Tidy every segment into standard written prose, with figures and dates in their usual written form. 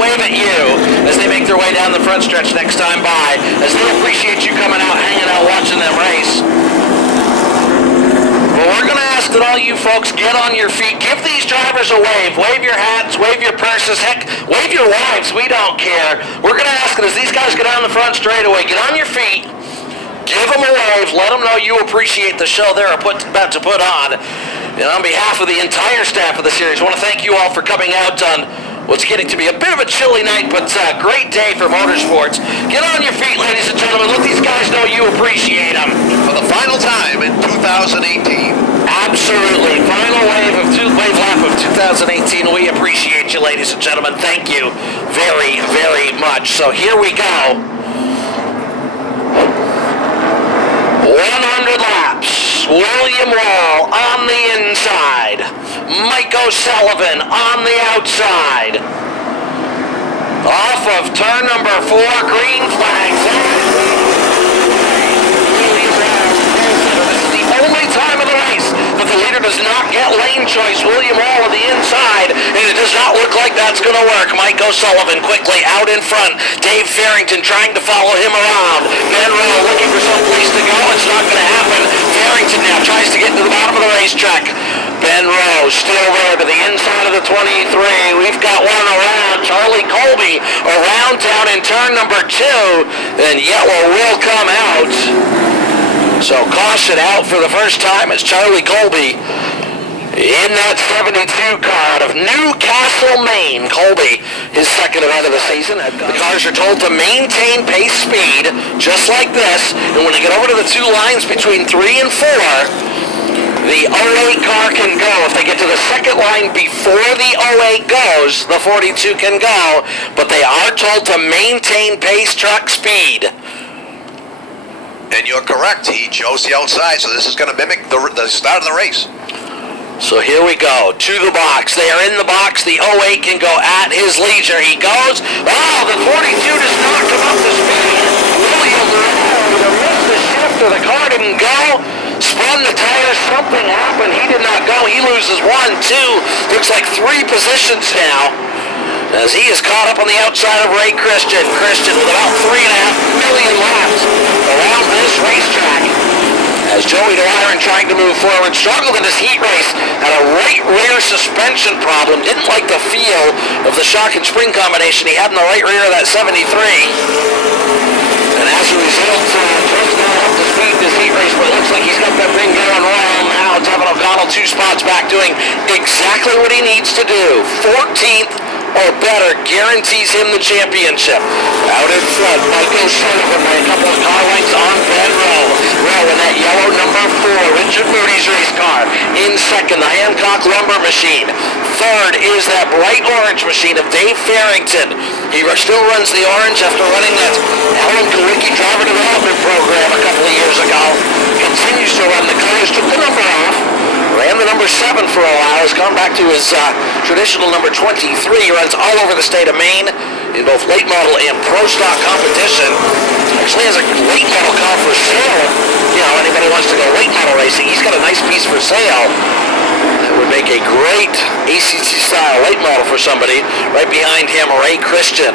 wave at you as they make their way down the front stretch next time by, as they appreciate you coming out, hanging out, watching them race. Well, we're going to ask that all you folks get on your feet. Give these drivers a wave. Wave your hats, wave your purses. Heck, wave your wives. We don't care. We're going to ask that as these guys get down the front straightaway, get on your feet. Give them a wave. Let them know you appreciate the show they're about to put on. And on behalf of the entire staff of the series, I want to thank you all for coming out on what's getting to be a bit of a chilly night, but a great day for motorsports. Get on your feet, ladies and gentlemen. Let these guys know you appreciate them. For the final time in 2018. Absolutely. Final wave lap of 2018. We appreciate you, ladies and gentlemen. Thank you very, very much. So here we go. 100 laps. William Wall on the inside. Mike O'Sullivan on the outside. Off of turn number 4, green flags. This is the only time of the race that the leader does not get lane choice. William Wall on the inside, and it does not look like that's going to work. Mike O'Sullivan quickly out in front. Dave Farrington trying to follow him around. Ben Rowe looking for some place to go. It's not going to happen. Farrington now tries to get to the bottom of the racetrack. Ben Rowe still there to the inside of the 23. We've got one around. Charlie Colby around town in turn number 2. And yellow will come out. So caution out for the first time as Charlie Colby in that 72 car out of Newcastle, Maine. Colby, his second event of the season. The cars are told to maintain pace speed, just like this. And when they get over to the 2 lines between 3 and 4, the 08 car can go. If they get to the second line before the 08 goes, the 42 can go. But they are told to maintain pace track speed. And you're correct. He chose the outside, so this is going to mimic the start of the race. So here we go, to the box. They are in the box. The 08 can go at his leisure. He goes. Oh, the 42 does not come up to speed. William missed the shifter. The car didn't go. Spun the tires. Something happened. He did not go. He loses 1, 2. Looks like 3 positions now, as he is caught up on the outside of Ray Christian. Christian with about 3.5 million laps around this racetrack. As Joey Dwyer trying to move forward, struggled in his heat race, had a right rear suspension problem, didn't like the feel of the shock and spring combination he had in the right rear of that 73. And as a result, just not up to speed this heat race, but it looks like he's got that thing going wrong now. Devin O'Connell 2 spots back doing exactly what he needs to do. 14th or better guarantees him the championship. Out in front, Mike O'Sullivan by a couple of car lengths on Ben Rowe. Rowe in that yellow number 4, Richard Moody's race car. In second, the Hancock Lumber Machine. Third is that bright orange machine of Dave Farrington. He still runs the orange after running that Alan Kawicki driver development program a couple of years ago. Continues to run the cars, took the number off. Ran the number 7 for a while, has gone back to his traditional number 23. He runs all over the state of Maine in both late model and Prostock competition. Actually has a late model car for sale. You know, anybody wants to go late model racing, he's got a nice piece for sale. That would make a great ACC-style late model for somebody. Right behind him, Ray Christian.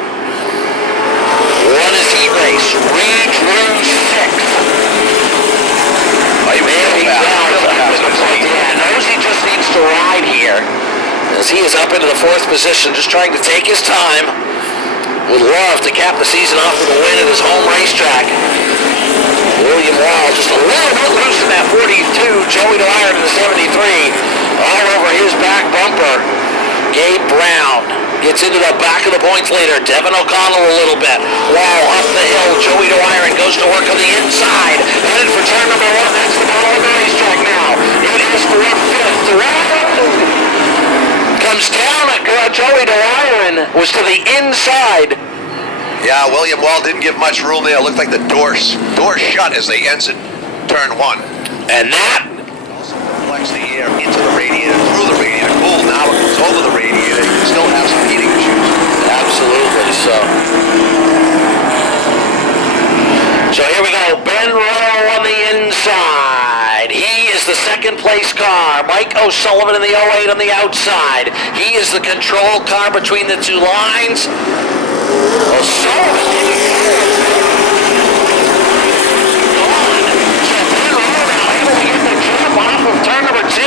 Won his heat race. Reed drew 6th. Knows he just needs to ride here, as he is up into the 4th position, just trying to take his time. Would love to cap the season off with a win at his home racetrack. William Wall just a little bit loose in that 42. Joey Dwyer in the 73, all over his back bumper. Gabe Brown gets into the back of the points leader. Devin O'Connell a little bit. Wall up the hill. Joey Dwyer goes to work on the inside. Headed for turn number 1. That's the bottom of the racetrack now. It is for 5th. Comes down at Joey Dwyer was to the inside. Yeah, William Wall didn't give much room there. It looked like the door shut as they entered turn 1. And that also reflects the air into the radiator, through the radiator. Cool. Now it goes over the radiator. You can still have some heating issues. Absolutely. So here we go. Ben Rowe on the inside. He is the second second place car. Mike O'Sullivan in the 08 on the outside. He is the control car between the two lines. O'Sullivan off of turn number 2.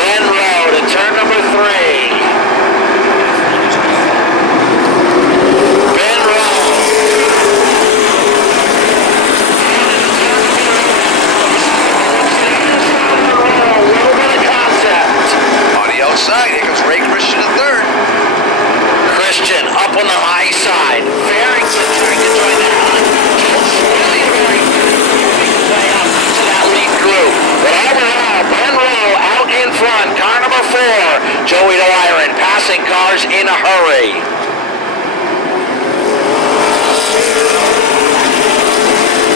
Ben Rowe to turn number 3. Ben Rowe. A little bit of concept. On the outside, here comes Ray Christian in third. Christian up on the high side. Farrington trying to join that line. But overall, Ben Rowe out in front. Car number 4, Joey Dwyer, passing cars in a hurry.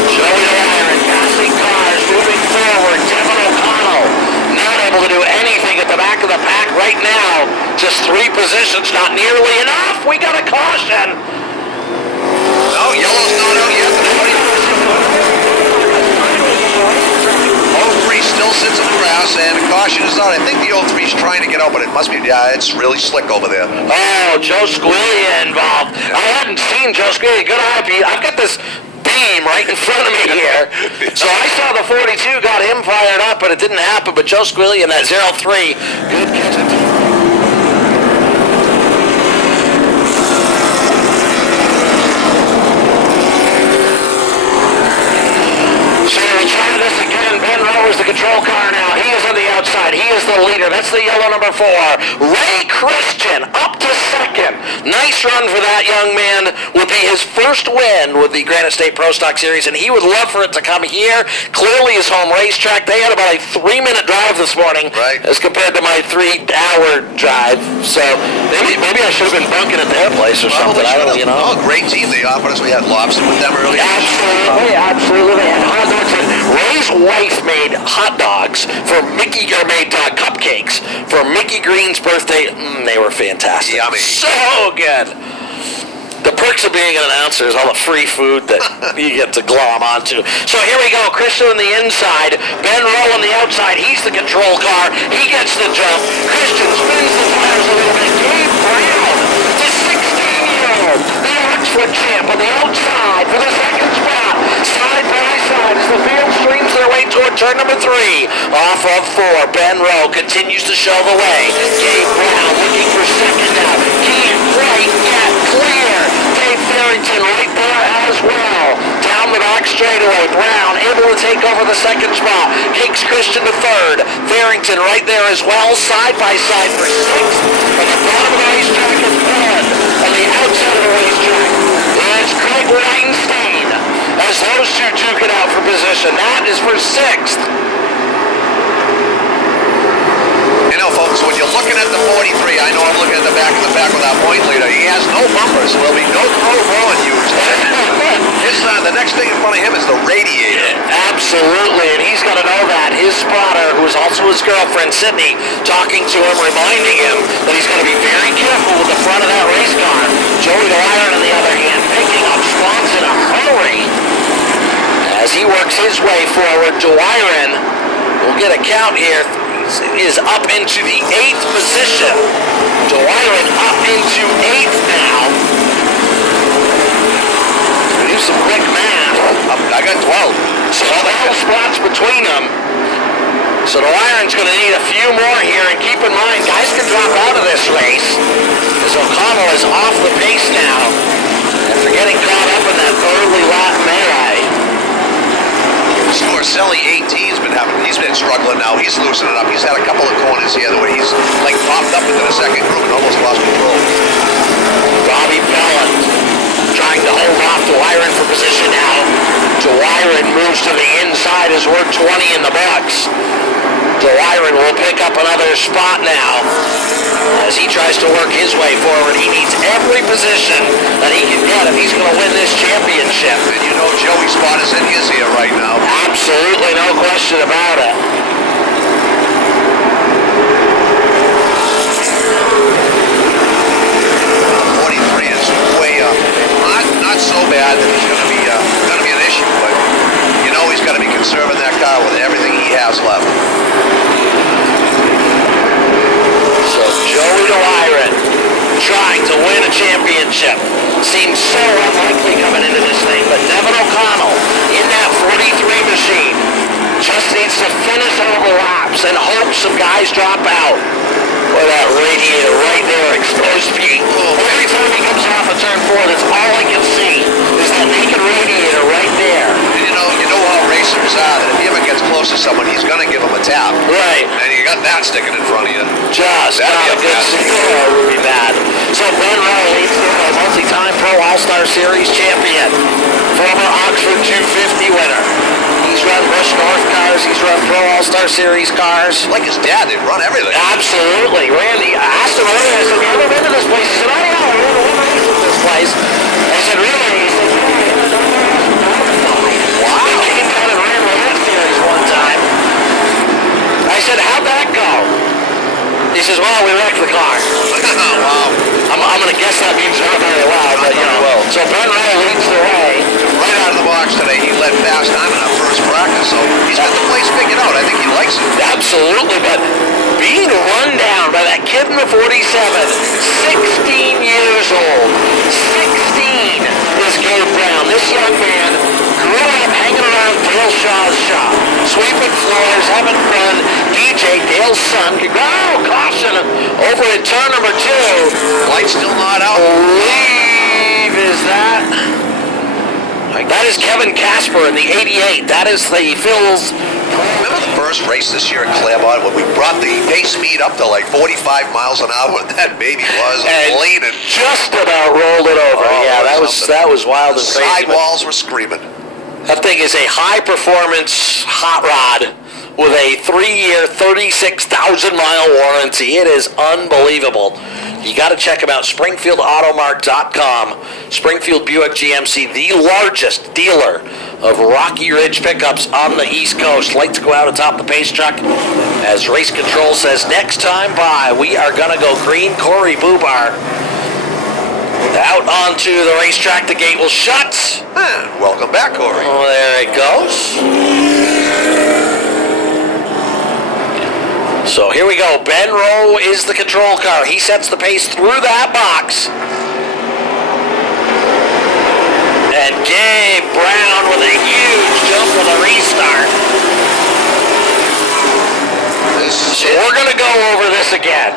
Joey Dwyer passing cars moving forward. Devin O'Connell not able to do anything at the back of the pack right now. Just 3 positions, not nearly enough. We got a caution. No, yellow's not out yet. The 03 still sits in the grass, and the caution is out. I think the 03 is trying to get out, but it must be, yeah, it's really slick over there. Oh, Joe Squiglia involved. I hadn't seen Joe Squiglia. Good eye, Pete. I've got this beam right in front of me here. So I saw the 42 got him fired up, but it didn't happen. But Joe Squiglia in that 03, good catch. So we'll try this again. Ben Rowe is the control car now. He is on the outside. He is the leader. That's the yellow number 4. Ray Christian up to second. Nice run for that young man. Would be his first win with the Granite State Prostock Series, and he would love for it to come here. Clearly his home racetrack. They had about a 3-minute drive this morning, right, as compared to my 3-hour drive. So maybe I should have been bunking at their place or something. I don't know. You know. Oh, great team they offered us. We had lobster with them earlier. Absolutely, absolutely. And hot dogs. Ray's wife made hot dogs for Mickey Gourmet Dog Cupcakes for Mickey Green's birthday. They were fantastic. Yummy. So good. The perks of being an announcer is all the free food that you get to glom onto. So here we go. Christian on the inside. Ben Rowe on the outside. He's the control car. He gets the jump. Christian spins the tires a little bit. Gabe Brown, the 16-year-old, the Oxford champ on the outside for the second spot. Side by side as the field streams their way toward turn number 3. Off of 4. Ben Rowe continues to show the way. Gabe Brown looking for second now. Can't quite get clear. Dave Farrington right there as well. Down the back straightaway. Brown able to take over the second spot. Takes Christian to 3rd. Farrington right there as well. Side by side for 6th. On the bottom of the racetrack is Bud. On the outside of the racetrack is Craig Weinstein. As those two duke it out for position. That is for 6th. You know, folks, when you're looking at the 43, I know I'm looking at the back of the pack with our point leader. He has no bumpers, so there'll be no Pro-Bowling used. The next thing in front of him is the radiator. Absolutely, and he's got to know that. His spotter, who is also his girlfriend, Sydney, talking to him, reminding him that he's got to be very careful with the front of that race car. Joey Dwyer, on the other hand, picking up spots in a hurry. As he works his way forward, Dwyer will get a count here. Is up into the 8th position. Dwyer up into 8th now. Do some quick math. I got 12. So 12 spots between them. So Dwyer's going to need a few more here, and keep in mind, guys can drop out of this race as O'Connell is off the pace now after getting caught up in that early lap melee. Scorselli 18's he's been struggling now. He's loosening up. He's had a couple of corners here where he's like popped up into the second group and almost lost control. Robbie Belland trying to hold off Dwyer for position now. Dwyer moves to the inside as we're 20 in the box. Dwyer will pick up another spot now as he tries to work his way forward. He needs every position that he can get if he's going to win this championship. And you know Joey's spot is in his ear right now. Absolutely, no question about it. 43 is way up. Not so bad that it's going to be an issue, but you know he's got to be serving that car with everything he has left. So Joey DeWiron trying to win a championship. Seems so unlikely coming into this thing, but Devin O'Connell in that 43 machine just needs to finish all the laps and hope some guys drop out. Boy, that radiator right there, exposed feet. Every time he comes off of turn 4, that's all I can see is that naked radiator right there. And you know how racers are, that if he ever gets close to someone, he's going to give him a tap. Right. And you got that sticking in front of you. Just That'd not be a good signal. It would be bad. So Ben Riley, a multi-time Pro All-Star Series champion, former Oxford 250 winner. He's run Busch North cars. He's run Pro All-Star Series cars. Like his dad, they run everything. Absolutely. Randy, I asked him earlier, I said, have you ever been to this place? He said, oh yeah, I ran one race at this place. I said, really? He said, wow. He came down and ran the F Series one time. I said, how'd that go? He says, well, we wrecked the car. Wow. I'm going to guess that means not very loud, but you know. So Ben Riley leads the way. Right out of the box today, he led fast time in our first practice, so he's got the place figured out. I think he likes it. Absolutely, but being run down by that kid in the 47, 16 years old. 16 is Gabe Brown. This young man grew up hanging around Dale Shaw's shop, sweeping floors, having fun. DJ, Dale's son, could go, caution, over at turn number 2. Light's still not out. Believe is that? That is Kevin Casper in the 88. That is the Phil's. Remember the first race this year at Claremont when we brought the day speed up to like 45 miles an hour? That baby was leaning. Just about rolled it over. Oh, yeah, that was wild and crazy. Sidewalls were screaming. That thing is a high-performance hot rod with a 3-year, 36,000-mile warranty. It is unbelievable. You got to check them out, SpringfieldAutoMart.com. Springfield Buick GMC, the largest dealer of Rocky Ridge pickups on the East Coast. Like to go out atop the pace truck. As race control says, next time by, we are going to go green. Corey Bubar out onto the racetrack. The gate will shut. Welcome back, Corey. Oh, there it goes. So here we go. Ben Rowe is the control car. He sets the pace through that box. And Gabe Brown with a huge jump with a restart. So we're going to go over this again.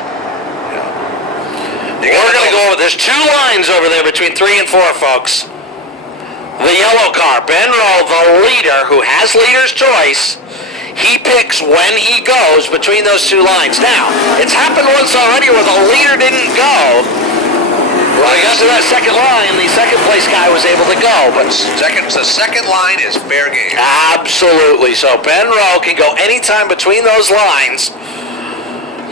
We're going to go over, there's 2 lines over there between 3 and 4, folks. The yellow car, Ben Rowe, the leader, who has leader's choice. He picks when he goes between those 2 lines. Now, it's happened once already where the leader didn't go. When we got to that second line, the second place guy was able to go. But the second line is fair game. Absolutely. So Ben Rowe can go anytime between those lines.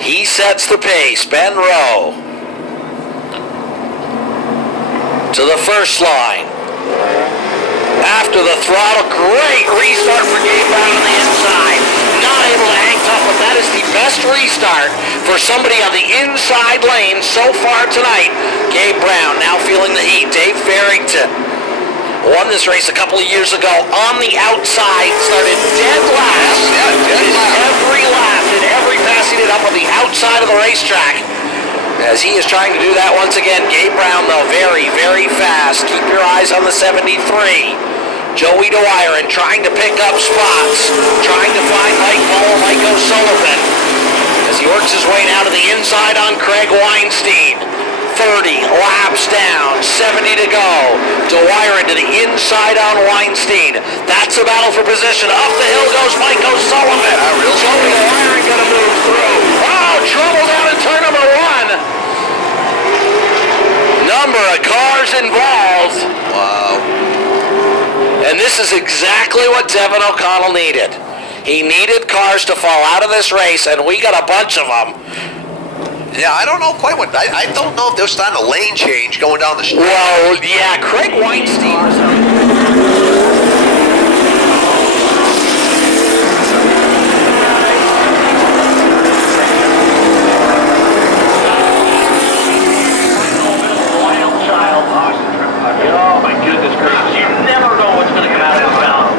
He sets the pace. Ben Rowe to the first line. After the throttle, great restart for Gabe Brown on the inside. Not able to hang tough, but that is the best restart for somebody on the inside lane so far tonight. Gabe Brown now feeling the heat. Dave Farrington won this race a couple of years ago on the outside, started dead last. Yeah, dead last. Every lap and every pass he did up on the outside of the racetrack. As he is trying to do that once again. Gabe Brown, though, very, very fast. Keep your eyes on the 73. Joey DeWiron trying to pick up spots, trying to find Mike Ball, Mike O'Sullivan, as he works his way now to the inside on Craig Weinstein. 30 laps down, 70 to go. DeWiron to the inside on Weinstein. That's a battle for position. Up the hill goes Mike O'Sullivan. Joey DeWiron going to move through. Oh, trouble down in turn number 1. Number of cars involved. Wow. And this is exactly what Devin O'Connell needed. He needed cars to fall out of this race, and we got a bunch of them. Yeah, I don't know quite what. I don't know if they're starting a lane change going down the street. Well, yeah, Craig Weinstein was Oh my goodness gracious, you never know what's going to come out of his mouth.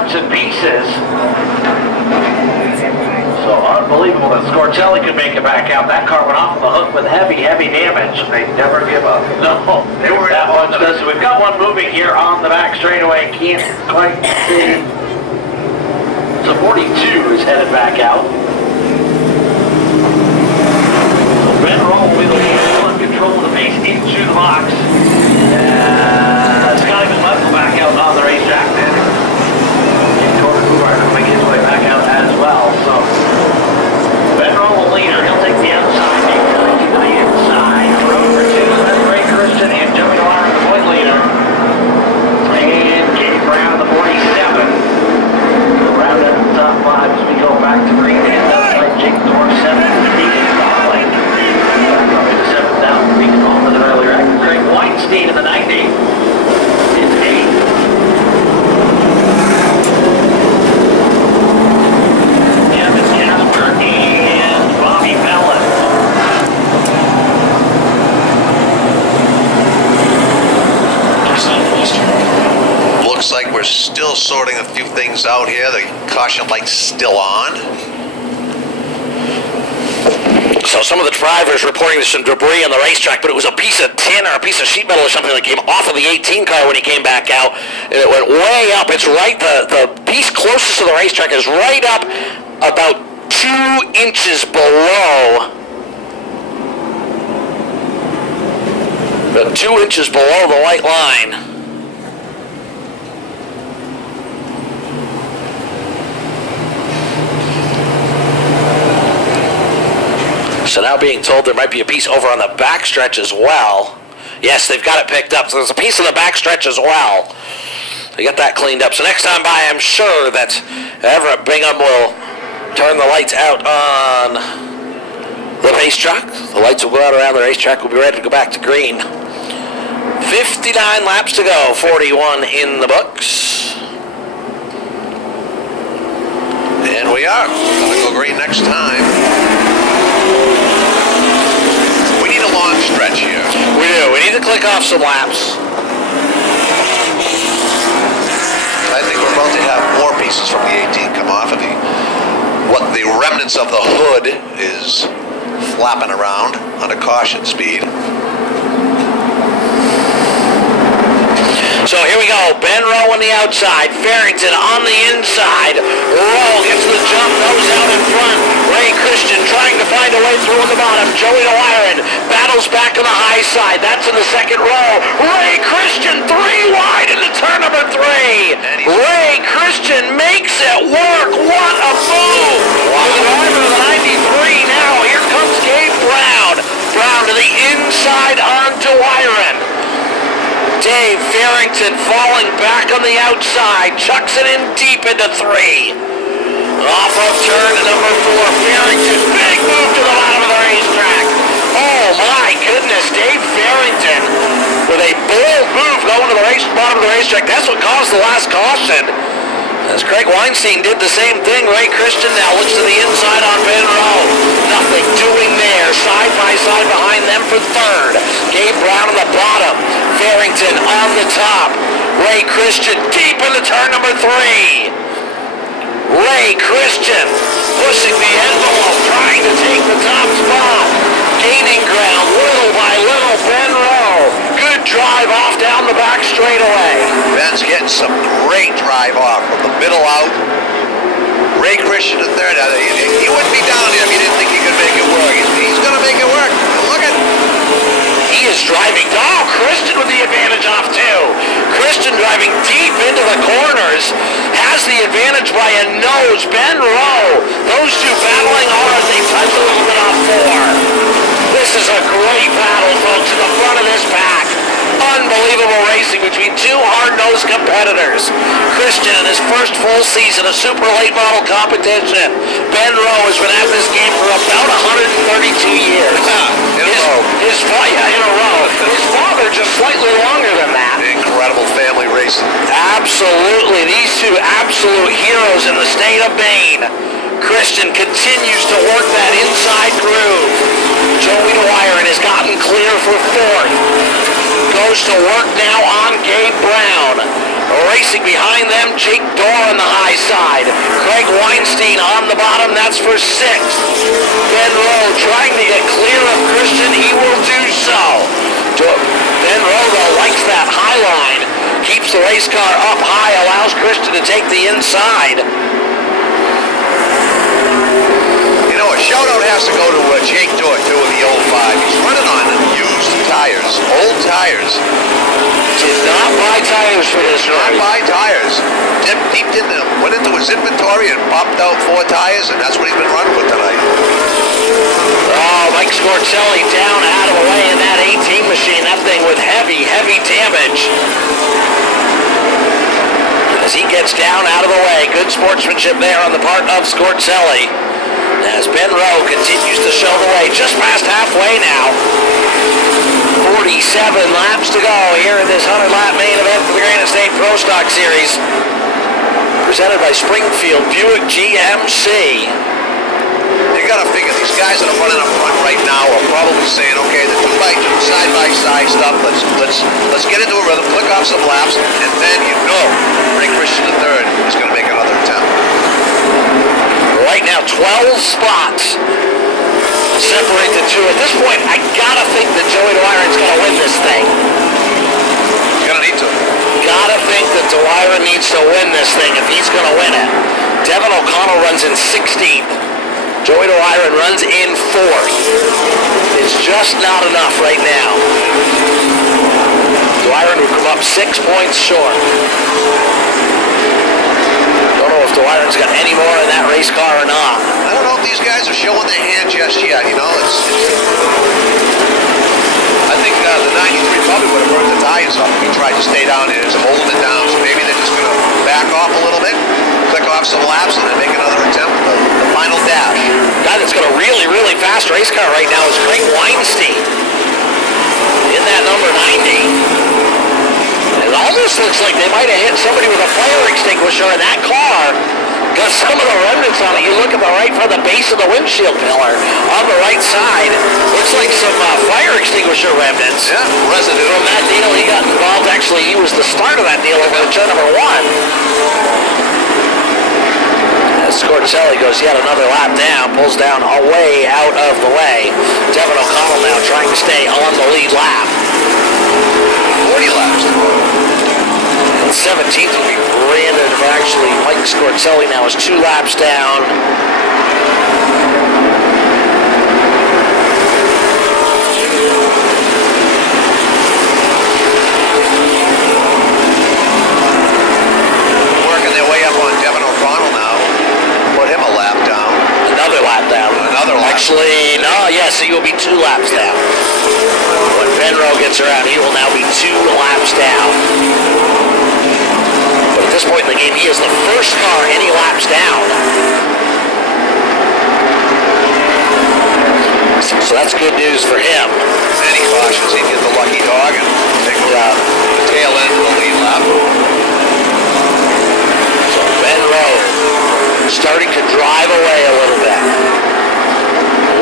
parts and pieces. So unbelievable that Scorcelli could make it back out. That car went off the hook with heavy damage. They never give up. No, They were that one does. We've got one moving here on the back straightaway. Can't quite see. So 42 is headed back out. So Ben Roll will be the one in control of the pace into the box. Scotty McMichael back out on the racetrack. Corbin Hoover making his way back out as well. So Ben Roll, the leader, he'll take the outside. To the inside. Road for two. That's Ray Christian and Joey Dwyer, the point leader. And Gabe Brown, the 47. Round at the top five as we go back to green. And like Jake Thor, 7 to the like probably the 7th down. We can call it earlier. Craig Weinstein in the 90 is 8th. Kevin Casper and Bobby Bellin. Looks like we're still sorting a few things out here. The caution light's still on. So some of the drivers reporting there's some debris on the racetrack, but it was a piece of tin or a piece of sheet metal or something that came off of the 18 car when he came back out. And it went way up. It's right, the piece closest to the racetrack is right up about 2 inches below. About 2 inches below the white line. So now being told there might be a piece over on the backstretch as well. Yes, they've got it picked up. So there's a piece in the backstretch as well. They got that cleaned up. So next time by, I'm sure that Everett Bingham will turn the lights out on the racetrack. The lights will go out around the racetrack. We'll be ready to go back to green. 59 laps to go. 41 in the books. And we are. Gonna go green next time. We need a long stretch here. We do. We need to click off some laps. I think we're about to have more pieces from the 18 come off of what the remnants of the hood is flapping around on a caution speed. So here we go. Ben Rowe on the outside. Farrington on the inside. Rowe gets the jump, goes out in front. Ray Christian trying to find a way through on the bottom. Joey DeWiron battles back on the high side. That's in the second row. Ray Christian 3 wide into turn number 3. Ray Christian makes it work. What a move. The driver of the 93 now. Here comes Gabe Brown. Brown to the inside on DeWiron. Dave Farrington falling back on the outside, chucks it in deep into 3. Off of turn number 4, Farrington, big move to the bottom of the racetrack. Oh my goodness, Dave Farrington with a bold move going to the bottom of the racetrack. That's what caused the last caution. As Craig Weinstein did the same thing, Ray Christian now looks to the inside on Ben Rowe. Nothing doing there. Side by side behind them for third. Gabe Brown on the bottom. Farrington on the top. Ray Christian deep into turn number 3. Ray Christian pushing the envelope, trying to take the top spot. Gaining ground little by little. Ben Rowe. Good drive off down the back straightaway. Ben's getting some great drive off from the middle out. Ray Christian in third. He wouldn't be down there if he didn't think he could make it work. He's going to make it work. Look at. He is driving. Oh, Christian with the advantage off too. Christian driving deep into the corners. Has the advantage by a nose. Ben Rowe. Those two battling hard. They touch a little bit off 4. This is a great battle, folks, in the front of this pack. Unbelievable racing between two hard-nosed competitors. Christian in his first full season of super late model competition. Ben Rowe has been at this game for about 132 years. In a row. In a row. His father just slightly longer than that. Incredible family racing. Absolutely. These two absolute heroes in the state of Maine. Christian continues to work that inside groove. Joey DeWiron has gotten clear for 4th. Goes to work now on Gabe Brown. Racing behind them, Jake Dorr on the high side. Craig Weinstein on the bottom, that's for 6th. Ben Rowe trying to get clear of Christian, he will do so. Ben Rowe, though, likes that high line. Keeps the race car up high, allows Christian to take the inside. You know, a shout-out has to go to Jake Dorr, too, of the 05. He's running on used tires, old tires. Did not buy tires for this run. Not buy tires. Went into his inventory and popped out 4 tires, and that's what he's been running with tonight. Oh, Mike Scorcelli down out of the way in that 18 machine. That thing with heavy, heavy damage. As he gets down out of the way. Good sportsmanship there on the part of Scorcelli. As Ben Rowe continues to show the way. Just past halfway now. 47 laps to go here in this 100-lap main event for the Granite State Prostock Series. Presented by Springfield Buick GMC. You gotta figure these guys that are running up front right now are probably saying, okay, the 2x2 side-by-side stuff, let's get into a rhythm, click off some laps, and then you know Ray Christian III is gonna make another attempt. Right now, 12 spots separate the two. At this point, I gotta think that Joey Dwyron's gonna win this thing. He's gonna need to. Gotta think that Dwyron needs to win this thing if he's gonna win it. Devin O'Connell runs in 16th. Joey Dwyron runs in 4th. It's just not enough right now. Dwyron would come up 6 points short. Don't know if Dwyron's got any more in that race car or not. I don't know if these guys are showing their hand just yet, you know. I think the 93 probably would have burned the tires off if he tried to stay down here, holding it down. So maybe they're just going to back off a little bit, click off some laps, and then make another attempt at the final dash. The guy that's got a really, really fast race car right now is Craig Weinstein. In that number 90. It almost looks like they might have hit somebody with a fire extinguisher in that car. Got some of the remnants on it. You look at the right front, the base of the windshield pillar on the right side. Looks like some fire extinguisher remnants. Yeah, residue. From that deal he got involved. Actually, he was the start of that deal over at turn number 1. As Scorcelli goes yet another lap down, pulls down away out of the way. Devin O'Connell now trying to stay on the lead lap. 40 laps to go. 17th will be Brandon, but actually Mike Scorcelli now is 2 laps down. Working their way up on Devin O'Connell now. Put him a lap down. Another lap down. Another lap. Actually, no, yes, he will be 2 laps down. When Ben Rowe gets around, he will now be 2 laps down. At this point in the game, he is the first car any laps down. So that's good news for him. And he cautions he'd get the lucky dog and take the tail end of the lead lap. So Ben Rowe starting to drive away a little bit.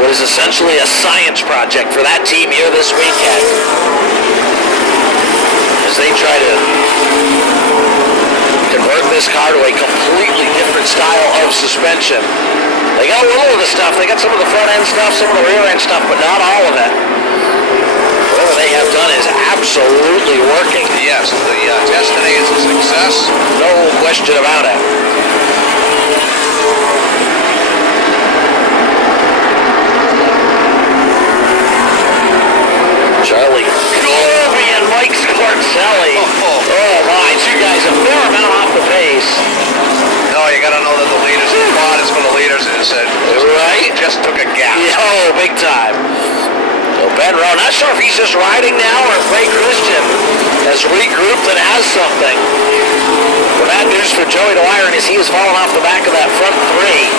What is essentially a science project for that team here this weekend. As they try to convert this car to a completely different style of suspension. They got a little of the stuff. They got some of the front end stuff, some of the rear end stuff, but not all of it. Whatever they have done is absolutely working. Yes, the test today is a success. No question about it. Charlie Colby and Mike Scorcelli. Oh my, 2 guys a fair amount off the pace. No, you got to know that the leaders, the quad is for the leaders, and it said, right? Just took a gap. Yeah, oh, big time. So Ben Rowe, not sure if he's just riding now or if Ray Christian has regrouped and has something. The bad news for Joey Dwyron is he has fallen off the back of that front 3.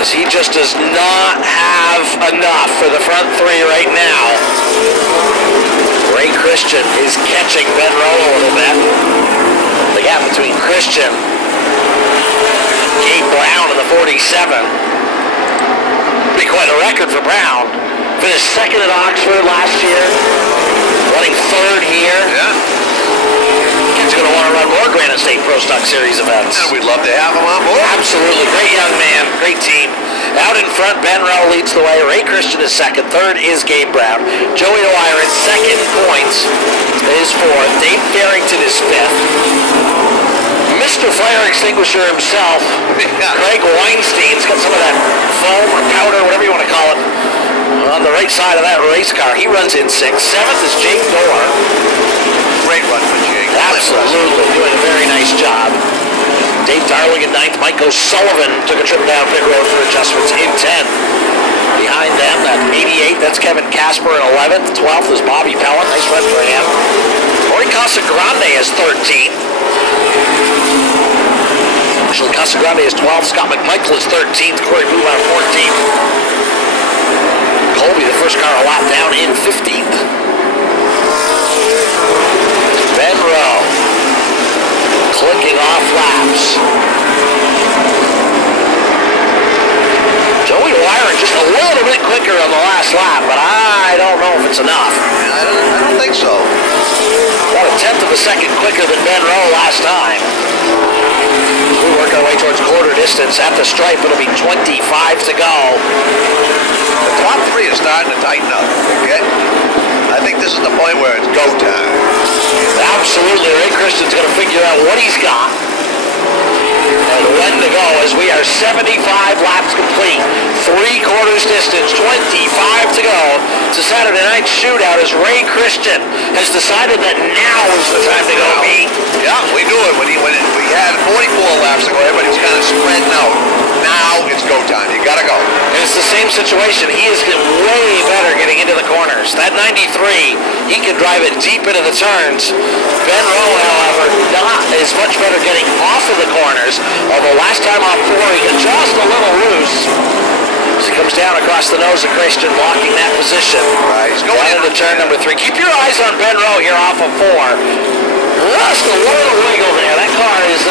As he just does not have enough for the front 3 right now. Ray Christian is catching Ben Rowe a little bit. The gap between Christian and Gabe Brown in the 47. Be quite a record for Brown. Finished 2nd at Oxford last year. Running 3rd here. Yeah. Granite State Prostock Series events. And we'd love to have him on board. Absolutely. Great young man. Great team. Out in front, Ben Rowe leads the way. Ray Christian is second. Third is Gabe Brown. Joey Dwyer in second. Points is fourth. Dave Farrington is fifth. Mr. Fire Extinguisher himself, Craig Weinstein's got some of that foam or powder, whatever you want to call it, on the right side of that race car. He runs in sixth. Seventh is Jake Dorr. Great run for Jake. Absolutely, doing a very nice job. Dave Darling in ninth. Mike O'Sullivan took a trip down pit road for adjustments in 10th. Behind them, that 88, that's Kevin Casper in 11th. 12th is Bobby Pellin. Nice run for him. Corey Casagrande is 13th. Actually, Casagrande is 12th. Scott McMichael is 13th. Corey Bouva 14th. Colby, the first car a lap down, in 15th. Ben Rowe clicking off laps. Joey Dwyer just a little bit quicker on the last lap, but I don't know if it's enough. I don't think so. About a tenth of a second quicker than Ben Rowe last time. We work our way towards quarter distance. At the stripe, it'll be 25 to go. The top three is starting to tighten up, okay? I think this is the point where it's go time. Absolutely. Ray Christian's going to figure out what he's got and when to go, as we are 75 laps complete. 3/4 distance, 25 to go. It's a Saturday night shootout as Ray Christian has decided that now is the time to go meet. Yeah, we knew it when we had 44 laps ago. Everybody was kind of spreading out. Now it's go time. You gotta go. And it's the same situation. He is way better getting into the corners. That 93, he can drive it deep into the turns. Ben Rowe, however, not is much better getting off of the corners. Although last time off 4, he got just a little loose. As he comes down across the nose of Christian, blocking that position. Right, he's going into turn number 3. Keep your eyes on Ben Rowe here off of 4. Just a little wiggle there. That car is,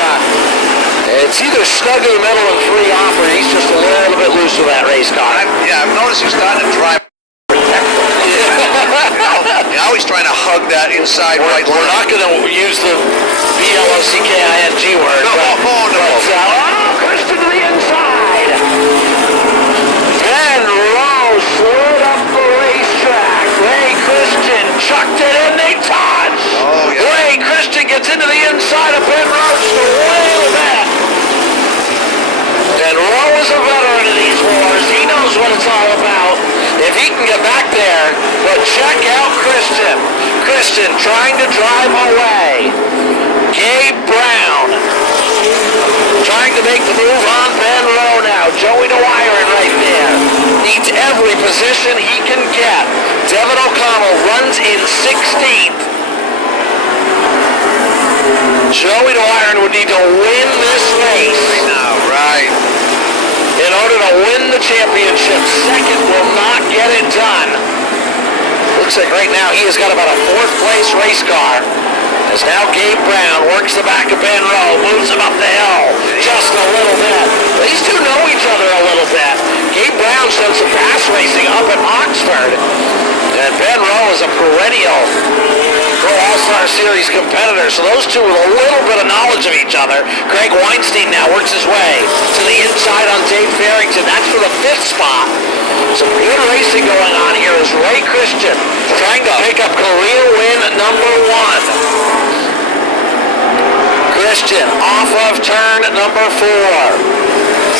it's either snug in the middle and 3 off, or he's just a little bit loose with that race car. I've noticed he's starting to drive. Now he's trying to hug that inside right line. We're not going to use the BLOCKING word. No. Christian to the inside. Ben Rowe slid up the racetrack. Ray Christian chucked it in. They touch. Oh, yeah. Ray Christian gets into the inside of Ben Rowe just a little bit. And Rowe is a veteran in these wars. He knows what it's all about. If he can get back there, but check out Christian. Christian trying to drive away. Gabe Brown trying to make the move on Ben Rowe now. Joey Dwyer right there. Needs every position he can get. Devin O'Connell runs in 16th. Joey Dwyer would need to win this race. Right. In order to win the championship. Second will not get it done. Looks like right now he has got about a 4th place race car. As now Gabe Brown works the back of Ben Rowe, moves him up the hill just a little bit. These two know each other a little bit. Gabe Brown's done some pass racing up at Oxford. And Ben Rowe is a perennial Pro All-Star Series competitor. So those two with a little bit of knowledge of each other. Craig Weinstein now works his way to the inside on Dave Farrington. That's for the 5th spot. Some good racing going on here as Ray Christian trying to pick up career win number 1. Christian off of turn number 4.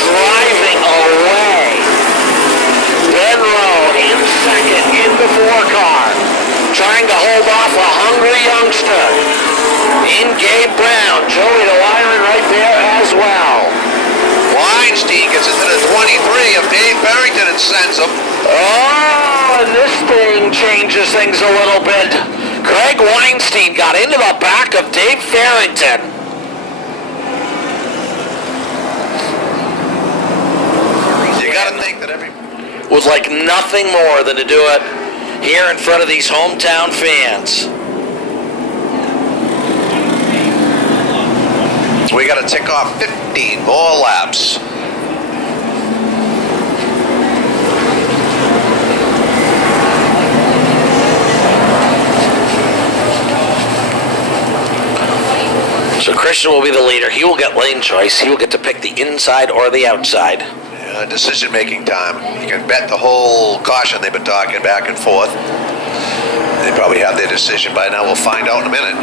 Driving away. Ben Rowe in second in the 4 car. Trying to hold off a hungry youngster. In Gabe Brown. Joey Dwyer right there as well. Weinstein gets into the 23 of Dave Farrington and sends him. Oh, and this thing changes things a little bit. Craig Weinstein got into the back of Dave Farrington. You got to think that would like nothing more than to do it here in front of these hometown fans. We got to tick off 15 more laps. So Christian will be the leader. He will get lane choice. He will get to pick the inside or the outside. Yeah, decision-making time. You can bet the whole caution they've been talking back and forth. They probably have their decision by now. We'll find out in a minute.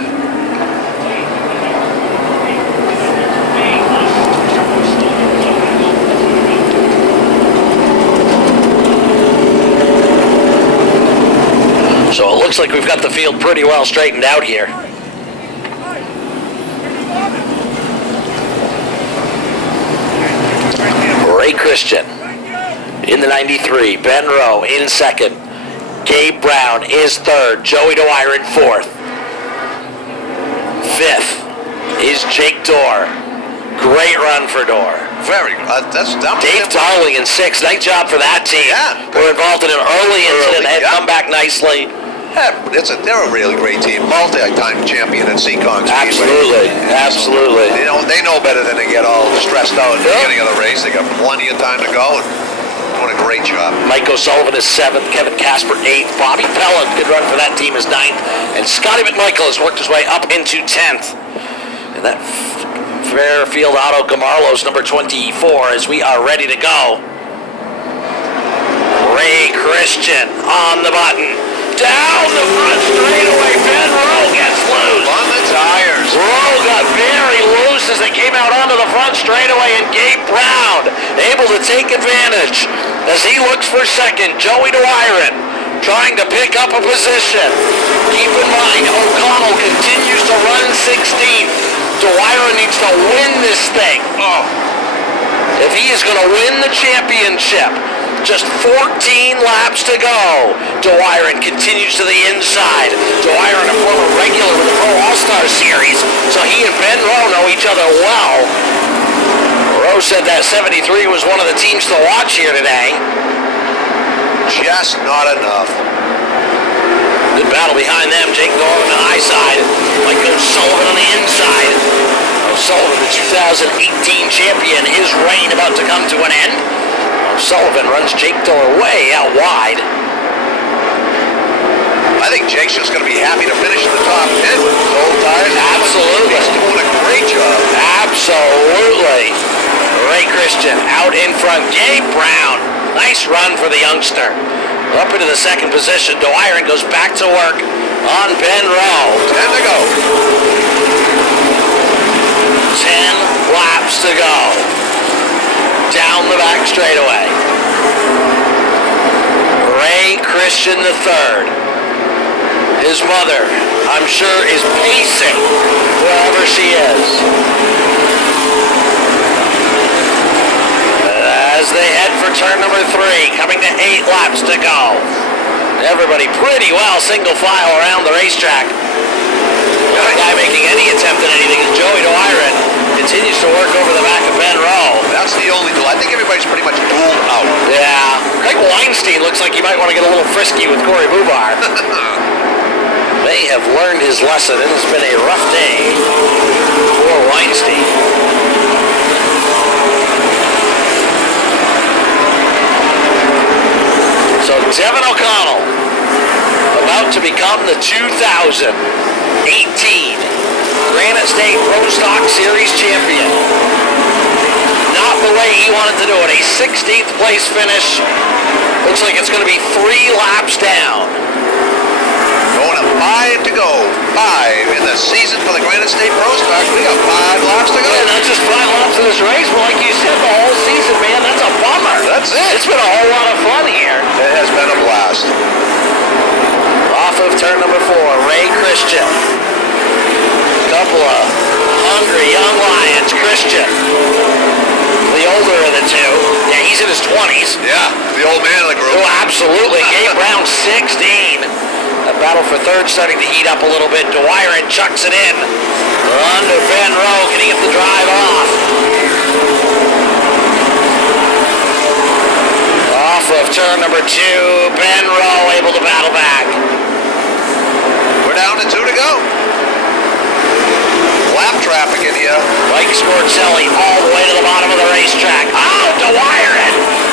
So it looks like we've got the field pretty well straightened out here. Ray Christian in the 93. Ben Rowe in second. Gabe Brown is third. Joey Dwyer in fourth. Fifth is Jake Dorr. Great run for Dorr. Very good. Dave Darling in sixth. Nice job for that team. Yeah. We're involved in an early incident and come back nicely. Yeah, they're a really great team. Multi-time champion at Seacon Absolutely. Speedway. Absolutely. They know better than to get all stressed out at the beginning of the race. They got plenty of time to go. Doing a great job. Mike O'Sullivan is seventh. Kevin Casper eighth. Bobby Pellin, good run for that team, is ninth. And Scotty McMichael has worked his way up into 10th. And that Fairfield Auto Gamarlos number 24 as we are ready to go. Ray Christian on the button. Down the front straightaway. Ben Rowe gets loose. On the tires. Rowe got very loose as they came out onto the front straightaway, and Gabe Brown able to take advantage as he looks for second. Joey Dwyer trying to pick up a position. Keep in mind, O'Connell continues to run 16th. Dwyer needs to win this thing. If he is going to win the championship. Just 14 laps to go. Dwyer continues to the inside. Dwyer, a former regular with the Pro All-Star Series, so he and Ben Rowe know each other well. Rowe said that 73 was one of the teams to watch here today. Just not enough. Good battle behind them. Jake Dorr on the high side. Mike O'Sullivan on the inside. O'Sullivan, the 2018 champion, his reign about to come to an end. Sullivan runs Jake Dorr way out wide. I think Jake's just going to be happy to finish in the top 10 with his old tires. Absolutely. He's doing a great job. Absolutely. Ray Christian out in front. Gabe Brown. Nice run for the youngster. Up into the second position. Dwyer goes back to work on Ben Rowe. 10 to go. 10 laps to go. Down the back straightaway. Ray Christian III. His mother, I'm sure, is pacing wherever she is. As they head for turn number 3, coming to 8 laps to go. Everybody pretty well single file around the racetrack. The only guy making any attempt at anything is Joey Dwyer. Continues to work over the back of Ben Rowe. That's the only duel. I think everybody's pretty much dueled out. Yeah. Craig Weinstein looks like he might want to get a little frisky with Corey Bubar. They have learned his lesson. It has been a rough day for Weinstein. So Devin O'Connell about to become the 2018 Granite State Prostock Series champion. Not the way he wanted to do it. A 16th place finish. Looks like it's going to be 3 laps down. Going up 5 to go. 5 in the season for the Granite State Prostock. We got 5 laps to go. Yeah, not just 5 laps in this race, but like you said, the whole season, man, that's a bummer. That's it. It's been a whole lot of fun here. It has been a blast. Off of turn number 4, Ray Christian. Couple of hungry young lions. Christian, the older of the two. Yeah, he's in his 20s. Yeah, the old man of the group. Oh, absolutely. Gabe Brown, 16. The battle for third starting to heat up a little bit. Dwyer chucks it in. Under Ben Rowe. Can he get the drive off? Off of turn number 2. Ben Rowe able to battle back. We're down to 2 to go. Lap traffic in here. Mike Scorcelli all the way to the bottom of the racetrack. Oh, Dwyer!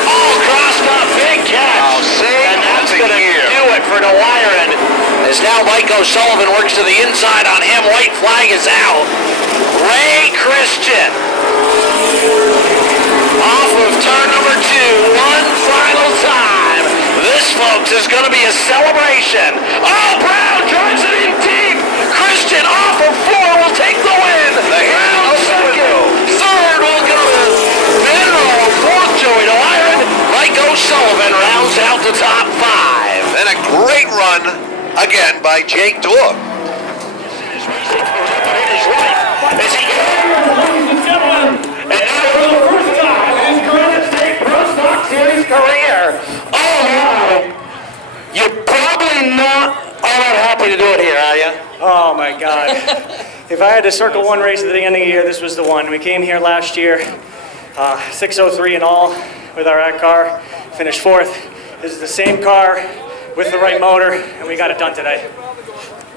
Oh, Prostock, big catch. Oh, see? And that's going to do it for Dwyer. As now Mike O'Sullivan works to the inside on him. White flag is out. Christian. Off of turn number 2, one final time. This, folks, is going to be a celebration. Oh, Brown drives it in deep. Christian off of 4 will take the win. Brown second. Third will go to Benro. Fourth, Joey Dwyer. Mike O'Sullivan rounds out the top 5. And a great run, again, by Jake Dorr. And now for the first time in Granite State Prostock Series career. Oh my! You're probably not all that happy to do it here, are you? Oh my God. If I had to circle one race at the end of the year, this was the one. We came here last year, 6:03 in all with our car, finished 4th. This is the same car with the right motor, and we got it done today.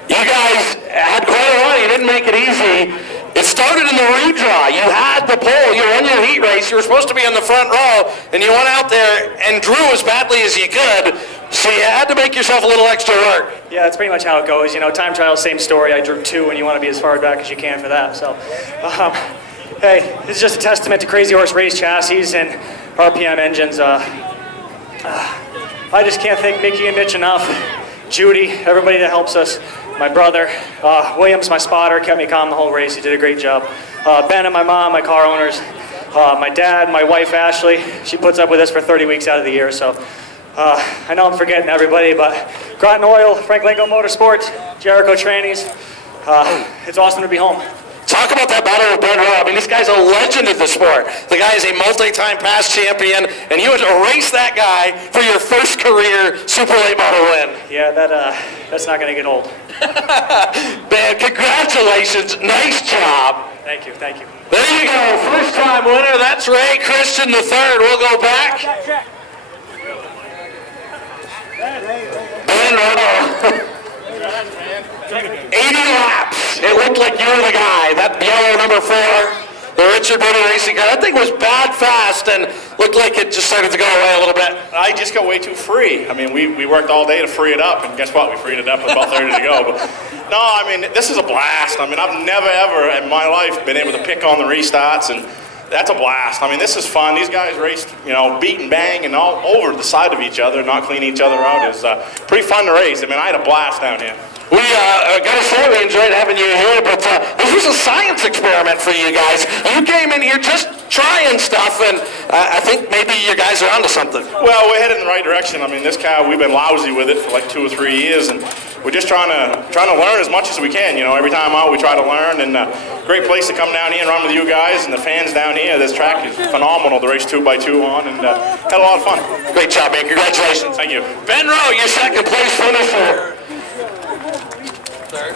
You guys had quite a run. You didn't make it easy. It started in the redraw. You had the pole. You won your heat race. You were supposed to be in the front row, and you went out there and drew as badly as you could. So you had to make yourself a little extra work. Yeah, that's pretty much how it goes. You know, time trial, same story. I drew 2, and you want to be as far back as you can for that. So, hey, this is just a testament to Crazy Horse Race chassis and RPM engines. I just can't thank Mickey and Mitch enough. Judy, everybody that helps us. My brother, Williams, my spotter, kept me calm the whole race. He did a great job. Ben and my mom, my car owners. My dad, my wife, Ashley. She puts up with us for 30 weeks out of the year. So I know I'm forgetting everybody, but Groton Oil, Frank Lingo Motorsports, Jericho Trannies. It's awesome to be home. Talk about that battle with Ben Rowe. I mean, this guy's a legend of the sport. The guy is a multi-time past champion, and you had to race that guy for your first career Super Late Model win. Yeah, that's not going to get old. Ben, congratulations. Nice job. Thank you, thank you. There you go. First time winner. That's Ray Christian the third. We'll go back. Ben Rowe. 80 laps. It looked like you were the guy. That yellow number 4, the Richard Moody Racing car. That thing was bad fast and looked like it just started to go away a little bit. I just got way too free. I mean, we worked all day to free it up, and guess what? We freed it up with about 30 to go. But no, I mean, this is a blast. I mean, I've never, ever in my life been able to pick on the restarts, and that's a blast. I mean, this is fun. These guys raced, you know, beat and bang and all over the side of each other, not cleaning each other out. It was pretty fun to race. I mean, I had a blast down here. We gotta say we enjoyed having you here, but this was a science experiment for you guys. You came in here just trying stuff, and I think maybe you guys are onto something. Well, we're headed in the right direction. I mean, this car, we've been lousy with it for like 2 or 3 years, and we're just trying to learn as much as we can. You know, every time out we try to learn, and great place to come down here and run with you guys and the fans down here. This track is phenomenal to race 2x2 on, and had a lot of fun. Great job, man. Congratulations. Thank you. Ben Rowe, your second place finisher. Third?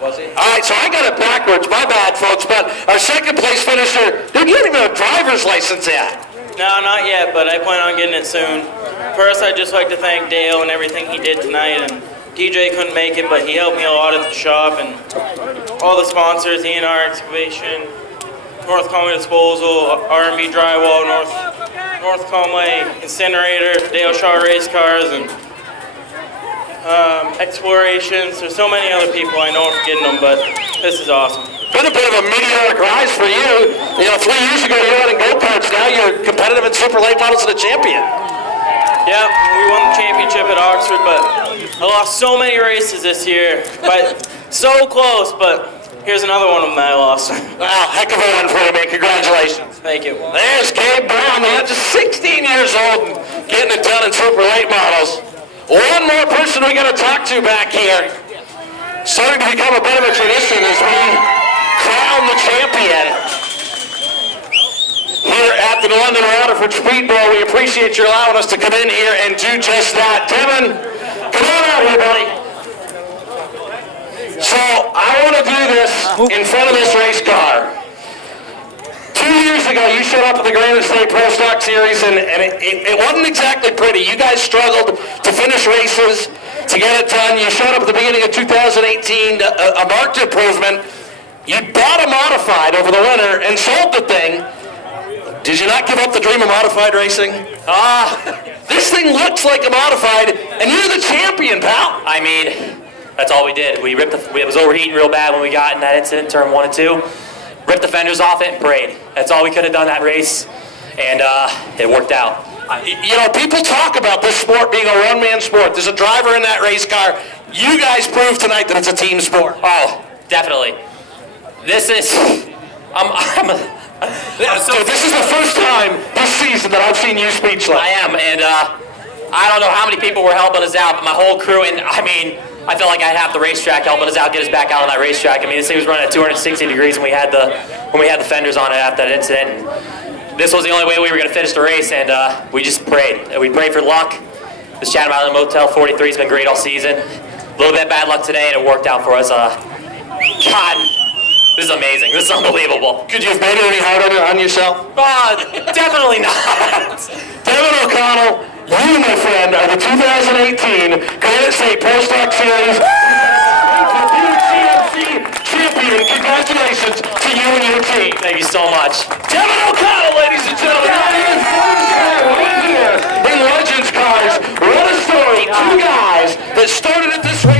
Was he? All right, so I got it backwards. My bad, folks. But our second place finisher, dude, you don't even have a driver's license yet. No, not yet, but I plan on getting it soon. First, I'd just like to thank Dale and everything he did tonight. And DJ couldn't make it, but he helped me a lot at the shop. And all the sponsors, E&R Excavation, North Conway Disposal, R&B Drywall, North Conway Incinerator, Dale Shaw Race Cars, and Explorations. There's so many other people. I know I'm forgetting them, but this is awesome. Been a bit of a meteoric rise for you. You know, 3 years ago you were running go-karts. Now you're competitive in super late models and a champion. Yeah, we won the championship at Oxford, but I lost so many races this year. But so close, but here's another one of them that I lost. Wow, heck of a run for you, man. Congratulations. Thank you. There's Gabe Brown, man, just 16 years old and getting it done in super late models. One more person we got to talk to back here. Starting to become a bit of a tradition as we crown the champion here at the London Waterford Speedbowl. We appreciate you allowing us to come in here and do just that. Devin, come on out here, buddy. So I want to do this in front of this race car. 2 years ago, you showed up at the Granite State Prostock Series, and it wasn't exactly pretty. You guys struggled to finish races, to get it done. You showed up at the beginning of 2018, a marked improvement. You bought a modified over the winter and sold the thing. Did you not give up the dream of modified racing? This thing looks like a modified, and you're the champion, pal. I mean, that's all we did. It was overheating real bad when we got in that incident, turn 1 and 2. ripped the fenders off it and prayed. That's all we could have done that race, and it worked out. You know, people talk about this sport being a one-man sport. There's a driver in that race car. You guys proved tonight that it's a team sport. Oh, definitely. This is, So this is the first time this season that I've seen you speechless. I am, and I don't know how many people were helping us out, but my whole crew, and I mean, I felt like I had half the racetrack helping us out, get us back out on that racetrack. I mean, this thing was running at 260 degrees when we had the fenders on it after that incident. And this was the only way we were going to finish the race, and we just prayed. We prayed for luck. The Chatham Island Motel 43 has been great all season. A little bit of bad luck today, and it worked out for us. God, this is amazing. This is unbelievable. Could you have made it any harder on yourself? Definitely not. Devin O'Connell, you, my friend, are the 2018 Granite State Prostock Series GMC champion. Congratulations to you and your team. Thank you so much. Devin O'Connell, ladies and gentlemen. In Legends Cars, what a story. Two guys that started at this race